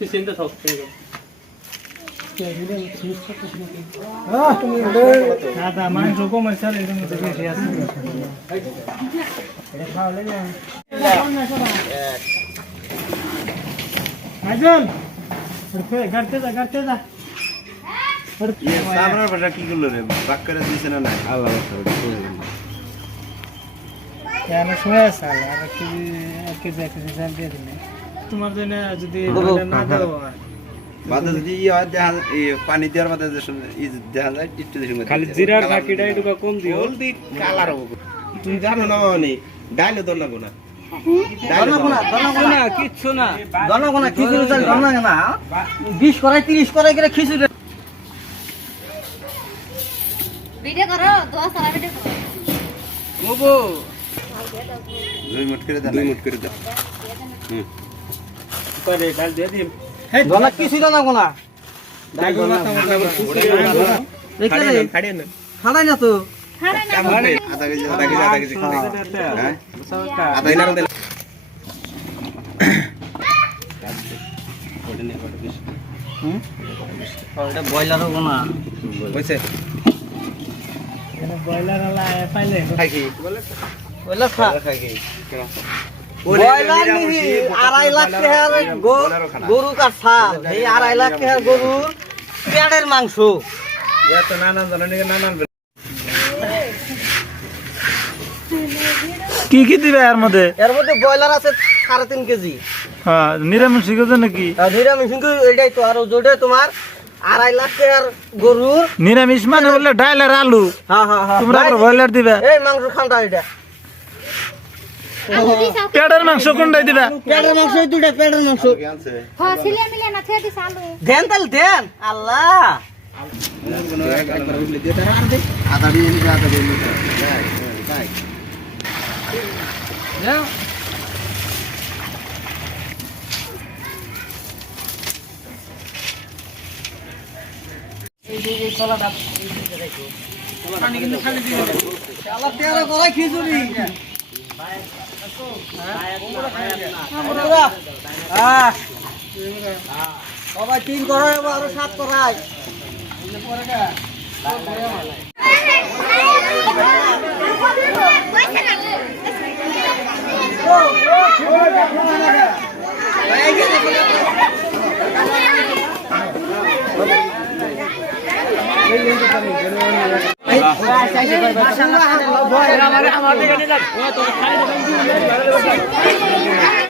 সিসিনতে থাক দাদা মাংস কমে স্যার এর মধ্যে বেশি আছে আইজন গাড়তে যা সামনের ভাষা কি করলো রে বাক করে দিছে না না আল্লাহ আমি শুনে স্যার আর কি দেখে স্যার দিয়ে দিলে তোমার জন্য যদি না দাও বাদে যদি পানি দেওয়ার মাঝে দেখা যায় একটু খালি জিরার বাকিটা একটু কম দিও হলদি কালার হবে তুই জানো না মানে ডাইলে দর লাগো না কিচ্ছু না খিচুড়ি চাল না 20 করাই 30 করাই করে খিচুড়ি ভিডিও করো দোয়া সারা ভিডিও করো ওবো 2 মিনিট করে দাও করে ডাল দিয়ে দিম দলা কিছু জানা কোনা ডাল না খাড়াই না তো হারে না আধা কেজি হ্যাঁ আধা কিলো দিলে এটা বয়লার হবো না কইছে এনে বয়লার আলা পাইলে খাই কি বয়লার খা খাই কি বয়লার নিহি 2.5 লাখ টাকার গরু কার ছাল এই 2.5 লাখ টাকার গরু পেটের মাংস এত নানান ধরনের নানান কি কি দিবে এর মধ্যে? এর মধ্যে বয়লার আছে 3.5 কেজি হ্যাঁ, নিরামিষ শিখেছে নাকি? নিরামিষ কিন্তু এটাই তো আর যেটা তোমার 2.5 লাখ টাকার গরুর নিরামিষ মানে বললে ডাল আর আলু। হ্যাঁ হ্যাঁ হ্যাঁ তোমরা আবার ব্রয়লার দিবে? এই মাংস খানটা এটা পেটের মাংস কোনটাই দিবে? পেটের মাংস দুটা পেটের মাংস কি আনছে হ্যাঁ ছিলে মিলে না ছেড়ে দিছ আলু দেন তাহলে দেন আল্লাহ আধা দিয়ে নিতে আধা দিয়ে নিতে তাই আল্লাহ তেরা করা খিচুড়ি সবাই 3 করায় আরো 7 করায় আমার দিকে নিয়ে যান